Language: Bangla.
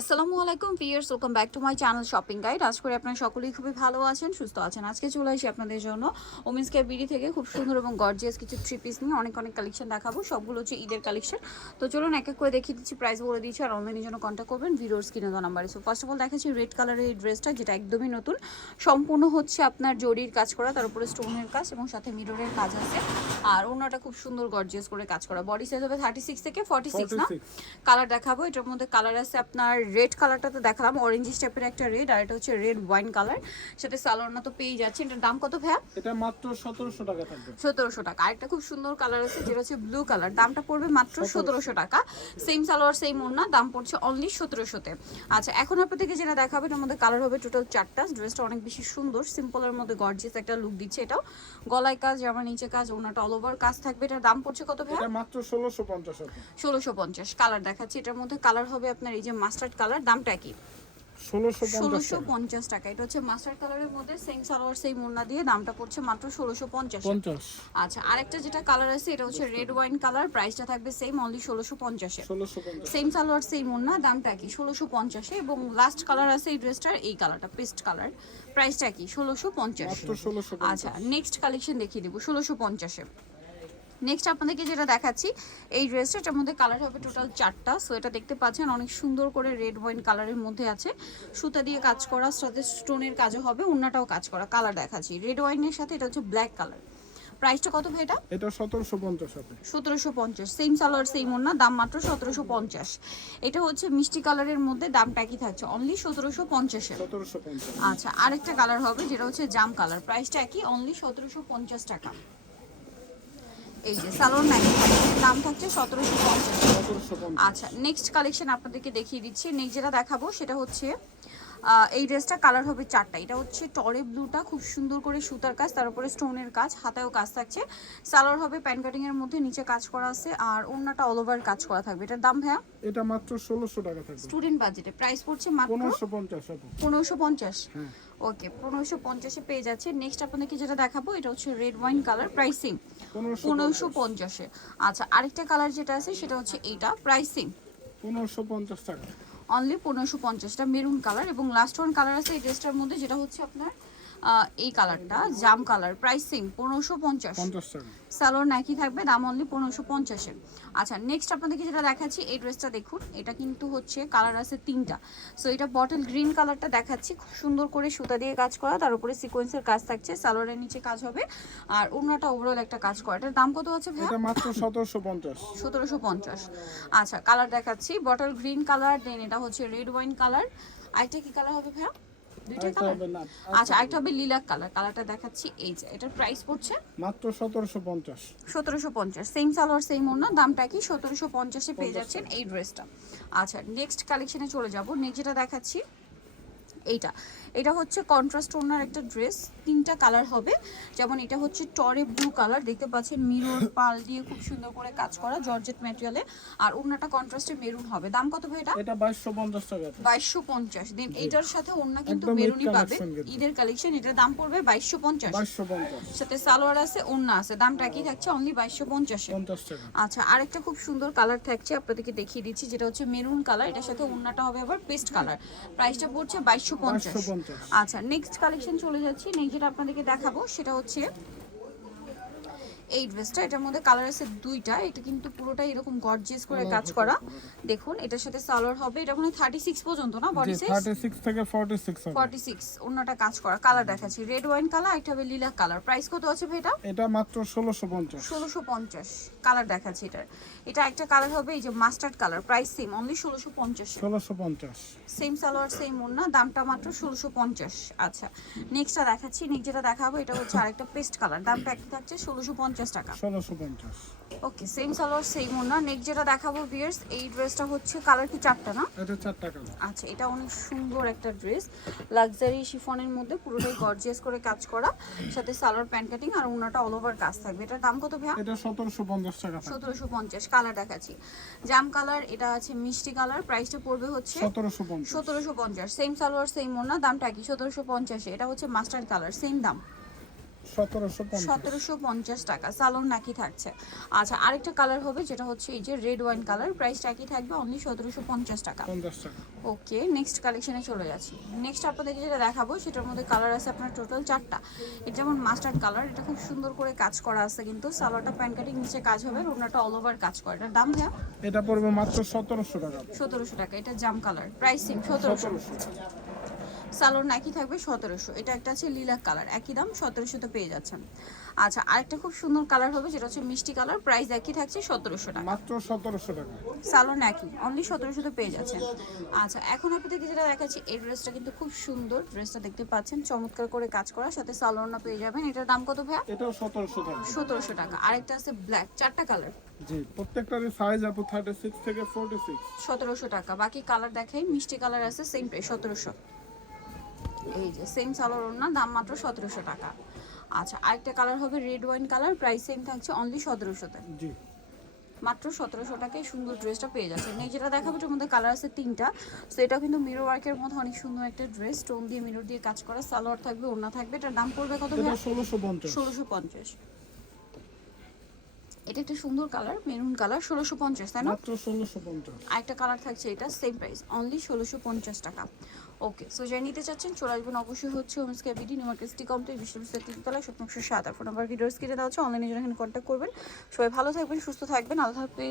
আসসালামু আলাইকুম viewers, welcome back to my channel shopping guide. আশা করি আপনারা সকলেই খুবই ভালো আছেন, সুস্থ আছেন। আজকে চলে আসি আপনাদের জন্য ওমেন্স কেয়ার বিডি থেকে খুব সুন্দর এবং গর্জিয়াস কিছু থ্রি পিস নিয়ে অনেক কালেকশন দেখাবো। সবগুলো হচ্ছে ঈদের কালেকশন। তো চলুন এক এক করে দেখিয়ে দিচ্ছি, প্রাইস বলে দিচ্ছি, আর অনলাইনের জন্য কন্ট্যাক্ট করবেন ভিডিওর স্ক্রিনে দেওয়া নাম্বারে। সো ফার্স্ট অফ অল দেখাচ্ছি রেড কালারের এই ড্রেসটা, যেটা একদমই নতুন, সম্পূর্ণ হচ্ছে আপনার জরির কাজ করা, তার উপরে স্টোনের কাজ এবং সাথে মিররের কাজ আছে। আর ওনাটা খুব সুন্দর গর্জিয়াস করে কাজ করা। বডি সাইজ হবে 36 থেকে 46 না। কালার দেখাবো, এটার মধ্যে কালার আছে আপনার রেড কালারটা তো দেখালাম, অরেঞ্জ টাইপের একটা রেড, আর এটা হচ্ছে রেড ওয়াইন কালার, সাথে সালোয়ারটা তো পেয়ে যাচ্ছে। এটার দাম কত ভাইয়া? এটা মাত্র 1700 টাকা থাকবে। 1700 টাকা। আরেকটা খুব সুন্দর কালার আছে যেটা হচ্ছে ব্লু কালার, দামটা পড়বে মাত্র 1700 টাকা। সেম সালোয়ার সেম ওড়না, দাম পড়ছে অনলি 1700-তে। আচ্ছা, এখন আপনাদেরকে যেটা দেখাবে এটার মধ্যে কালার হবে টোটাল 4টা। ড্রেসটা অনেক বেশি সুন্দর, সিম্পলের মধ্যে গর্জিয়াস একটা লুক দিচ্ছে। এটাও গলায় কাজ, জামার নিচে কাজ, ওড়নাটা অল ওভার কাজ থাকবে। এটার দাম পড়ছে কত ভাইয়া? এটা মাত্র 1650 টাকা। 1650। কালার দেখাচ্ছি, এটার মধ্যে কালার হবে আপনার এই যে মাস্টার্ড কালার, দামটা কি? 1650 টাকা। এটা হচ্ছে মাস্টার্ড কালারের মধ্যে সেম সালোয়ার সেম ওড়না দিয়ে, দামটা পড়ছে মাত্র 1650। আচ্ছা, আরেকটা যেটা কালার আছে এটা হচ্ছে রেড ওয়াইন কালার, প্রাইসটা থাকবে সেম অনলি 1650-এ। সেম সালোয়ার সেম ওড়না, দামটা কি? 1650-এ। এবং লাস্ট কালার আছে এই ড্রেসটার, এই কালারটা পেস্ট কালার, প্রাইসটা কি? 1650। আচ্ছা, নেক্সট কালেকশন দেখিয়ে দেবো 1650-এ। নেক্সট আপনাদেরকে যেটা দেখাচ্ছি এই ড্রেসটা, এটার মধ্যে কালার হবে টোটাল 4টা। সো এটা দেখতে পাচ্ছেন অনেক সুন্দর করে রেড ওয়াইন কালারের মধ্যে আছে, সুতা দিয়ে কাজ করা, সাথে স্টোনের কাজও হবে, ওড়নাটাও কাজ করা। কালার দেখাচ্ছি রেড ওয়াইনের সাথে, এটা হচ্ছে ব্ল্যাক কালার। প্রাইসটা কত ভাই এটা? এটা 1750 হবে। 1750। সেম সালোয়ার সেম ওড়না, দাম মাত্র 1750। এটা হচ্ছে মিষ্টি কালারের মধ্যে, দামটা কি থাকছে? অনলি 1750-এ। 1750। আচ্ছা, আরেকটা কালার হবে যেটা হচ্ছে জাম কালার, প্রাইসটা কি? অনলি 1750 টাকা। এই যে সালোয়ার নাই, দাম থাকছে 1750। আচ্ছা, নেক্সট কালেকশন আপনাদেরকে দেখিয়ে দিচ্ছি। নেক্সট যেটা দেখাবো সেটা হচ্ছে এই ড্রেসটা কালার হবে 4টা। এটা হচ্ছে টরে ব্লুটা, খুব সুন্দর করে সুতার কাজ, তার উপরে স্টোনের কাজ, হাতায়ও কাজ থাকছে। সালোয়ার হবে প্যান্ট কাটিং এর মধ্যে, নিচে কাজ করা আছে, আর ওড়নাটা অল ওভার কাজ করা থাকবে। এটার দাম ভাইয়া? এটা মাত্র 1600 টাকা থাকবে। স্টুডেন্ট বাজেটে প্রাইস পড়ছে মাত্র 1550 হবে। 1550। হ্যাঁ, ওকে, 1550-এ পেয়ে যাচ্ছে। নেক্সট আপনাদেরকে যেটা দেখাবো এটা হচ্ছে রেড ওয়াইন কালার, প্রাইসিং 1550-এ। আচ্ছা, আরেকটা কালার যেটা আছে সেটা হচ্ছে এইটা, প্রাইসিং 1550 টাকা। অনলি 1550টা, মেরুন কালার। এবং লাস্ট ওয়ান কালার আছে এই ড্রেসটার মধ্যে যেটা হচ্ছে আপনার এই কালারটা জাম কালার, প্রাইসিং 1550 টাকা। সালোয়ার নাকি থাকবে, দাম অনলি 1550-এর। আচ্ছা, নেক্সট আপনাদেরকে যেটা দেখাচ্ছি এই ড্রেসটা দেখুন, এটা কিন্তু হচ্ছে কালার আছে 3টা। সো এটা বটল গ্রিন কালারটা দেখাচ্ছি, খুব সুন্দর করে সুতা দিয়ে কাজ করা, তার উপরে সিকোয়েন্সের কাজ থাকছে, সালোয়ারের নিচে কাজ হবে, আর ওড়নাটা ওভারঅল একটা কাজ করা। এটার দাম কত আছে ভাই? এটা মাত্র 1750। 1750। আচ্ছা, কালার দেখাচ্ছি বটল গ্রিন কালার, দেন এটা হচ্ছে রেড ওয়াইন কালার। আরেকটা কি কালার হবে ভাইয়া? দুইটা কালার। আচ্ছা, আরেকটা হবে লিলাক কালার, কালারটা দেখাচ্ছি এই যে। এটার প্রাইস পড়ছে মাত্র 1750। 1750। সেম সালোয়ার সেম ওড়না, দামটা কি? 1750-এ পেয়ে যাচ্ছেন এই ড্রেসটা। আচ্ছা, নেক্সট কালেকশনে চলে যাব। নেক্সট যেটা দেখাচ্ছি এইটা, এটা হচ্ছে কন্ট্রাস্ট ওড়নার একটা ড্রেস, 3টা কালার হবে। যেমন এটা হচ্ছে টরে ব্লু কালার, দেখতে পাচ্ছেন মিরর পাল দিয়ে খুব সুন্দর করে কাজ করা, জর্জেট ম্যাটেরিয়ালে, আর ওড়নাটা কন্ট্রাস্টে মেরুন হবে। দাম কত ভাই এটা? এটা 2250 টাকা। 2250। দিন এটার সাথে ওড়না কিন্তু মেরুনই পাবে, ঈদের কালেকশন। এটার দাম পড়বে 2250। 2250 সাথে সালোয়ার আছে, ওড়না আছে, দামটা কি থাকছে? অনলি 2250-এ। 50 টাকা। আচ্ছা, আরেকটা খুব সুন্দর কালার থাকছে, আপনাদেরকে দেখিয়ে দিচ্ছি, যেটা হচ্ছে মেরুন কালার, এটার সাথে ওড়নাটা হবে আবার পেস্ট কালার, প্রাইসটা পড়ছে 2250। আচ্ছা, নেক্সট কালেকশন চলে যাচ্ছি। নেক্সট যেটা আপনাদেরকে দেখাবো সেটা হচ্ছে এই ড্রেসটা, এটার মধ্যে কালার আছে 2টা। এটা কিন্তু পুরোটাই এরকম গর্জিয়াস করে কাজ করা, দেখুন। এটার সাথে সালোয়ার হবে, এটা মানে 36 পর্যন্ত না বডি সাইজ? 36 থেকে 46 হবে। 46 ওন্নাটা কাজ করা। কালার দেখাচ্ছি রেড ওয়াইন কালার, একটা হবে লিলাক কালার। প্রাইস কত আছে ভাই এটা? এটা মাত্র 1650। 1650। কালার দেখাচ্ছি এটার, এটা একটা কালার হবে এই যে mustard colour, price same only 1650। 1650। Same salwar same ওড়না, দামটা মাত্র 1650। আচ্ছা, নেক্সটটা দেখাচ্ছি। নেক্সট যেটা দেখাবো এটা হচ্ছে আরেকটা পেস্ট কালার, দামটা একই থাকছে 1650 টাকা। 1650। ওকে, সেম সালোয়ার সেম ওড়না। নেক্সট যেটা দেখাবো ভিউয়ার্স, এই ড্রেসটা হচ্ছে কালার কি 4টা না? এটা 4টা কালার। আচ্ছা, এটা অনেক সুন্দর একটা ড্রেস, লাক্সারি শিফনের মধ্যে, পুরোটাই গর্জিয়াস করে কাজ করা, সাথে সালোয়ার প্যান্ট কাটিং, আর ওড়নাটা অল ওভার কাজ থাকবে। এটার দাম কত ভাইয়া? এটা 1750 টাকা। 1750। কালার দেখাচ্ছি জাম কালার, এটা আছে মিষ্টি কালার, প্রাইসটা পড়বে হচ্ছে 1750। 1750। সেম সালোয়ার সেম ওড়না, দামটা কি? 1750। এটা হচ্ছে মাস্টার্ড কালার, সেম দাম 1750 1750 টাকা। সালোন নাকি থাকছে। আচ্ছা, আরেকটা কালার হবে যেটা হচ্ছে এই যে রেড ওয়াইন কালার, প্রাইসটা কি থাকবে? অনলি 1750 টাকা। 50 টাকা। ওকে, নেক্সট কালেকশনে চলে যাচ্ছি। নেক্সট আপনাদেরকে যেটা দেখাবো সেটার মধ্যে কালার আছে আপনার টোটাল 4টা। এটা যেমন মাস্টার্ড কালার, এটা খুব সুন্দর করে কাজ করা আছে, কিন্তু সালোয়ারটা প্যান্ট কাটিং নিচে কাজ হবে, ওনাটা অল ওভার কাজ করে। এটার দাম দেয়া এটা পড়বে মাত্র 1700 টাকা। 1700 টাকা। এটা জাম কালার, প্রাইস সেম 1700। সালোয়ার নাকি থাকবে 1700। এটা একটা আছে লিলাক কালার, একই দাম 1700 তে পেয়ে যাচ্ছেন। আচ্ছা, আরেকটা খুব সুন্দর কালার হবে যেটা হচ্ছে মিষ্টি কালার, প্রাইস একই থাকছে 1700 টাকা। মাত্র 1700 টাকা। সালোয়ার নাকি অনলি 1700 তে পেয়ে যাচ্ছেন। আচ্ছা, এখন আপনাদেরকে যেটা দেখাচ্ছি এই ড্রেসটা কিন্তু খুব সুন্দর। ড্রেসটা দেখতে পাচ্ছেন চমৎকার করে কাজ করা, সাথে সালোয়ার না পেয়ে যাবেন। এটার দাম কত ভাইয়া? এটাও 1700 টাকা। 1700 টাকা। আরেকটা আছে ব্ল্যাক, 4টা কালার, জি, প্রত্যেকটারই সাইজ আপু 36 থেকে 46। 1700 টাকা। বাকি কালার দেখাই, মিষ্টি কালার আছে সেম প্রাইস 1700। এই যে সেম সালোয়ার ওড়না, দাম মাত্র 1700 টাকা। আচ্ছা, আরেকটা কালার হবে red wine colour, price same থাকছে অনলি 1700 তে। জি, মাত্র 1700 টাকায় সুন্দর ড্রেসটা পেয়ে যাচ্ছেন। এই যেটা দেখাবো এটার মধ্যে কালার আছে 3টা। সো এটা কিন্তু মিরর ওয়ার্কের মধ্যে অনেক সুন্দর একটা ড্রেস, স্টোন দিয়ে মিরর দিয়ে কাজ করা, সালোয়ার থাকবে, ওড়না থাকবে। এটার দাম পড়বে কত এটা ভাইয়া? 1650। 1650। এটা একটা সুন্দর কালার, মেরুন কালার, 1650 তাই না? মাত্র 1650। আরেকটা কালার থাকছে, এটা সেম প্রাইস অনলি 1650 টাকা। ওকে, সো যাই নিতে চাচ্ছেন চলে আসবেন অবশ্যই হচ্ছে ওমেন্স ক্যাবিডি নিউ মার্কেট সিটি কমপ্লেক্স বিশ্ববিদ্যালয় 3তলায়, 7 ফোন নাম্বার ভিডিওস কিনে দেওয়া হচ্ছে, অনলাইনে যারা এখানে কন্ট্যাক্ট করবেন। সবাই ভালো থাকবেন, সুস্থ থাকবেন, আল্লাহ হাফেজ।